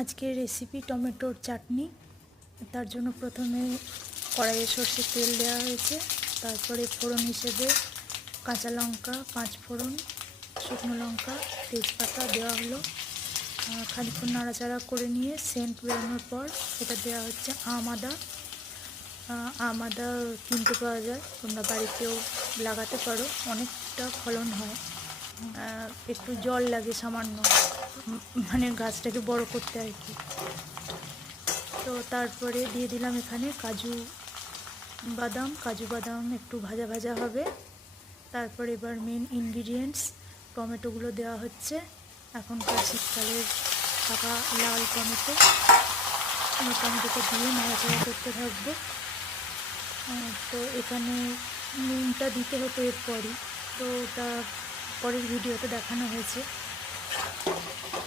আজকের রেসিপি টমেটোর চাটনি। তার জন্য প্রথমে কড়াইয়ে সর্ষের তেল দেওয়া হয়েছে, তারপরে ফোড়ন হিসেবে কাঁচা লঙ্কা, পাঁচ ফোড়ন, শুকনো লঙ্কা, তেজপাতা দেওয়া হলো। খানিকক্ষণ নাড়াচাড়া করে নিয়ে সেন্ট বেরোনোর পর এটা দেওয়া হচ্ছে আম আদা কিনতে পাওয়া যায়, তোমরা বাড়িতেও লাগাতে পারো, অনেকটা ফলন হয়। একটু জল লাগে সামান্য, মানে গাছটাকে বড় করতে আর কি। তো তারপরে দিয়ে দিলাম এখানে কাজু বাদাম একটু ভাজা ভাজা হবে। তারপর এবার মেন ইনগ্রিডিয়েন্টস টমেটোগুলো দেওয়া হচ্ছে, এখনকার শীতকালের পাকা লাল টমেটোটা দিয়ে নাড়াচাড়া করতে থাকবো। তো এখানে নুনটা দিতে হতো এরপরই, তো ওটা পরের ভিডিওতে দেখানো হয়েছে।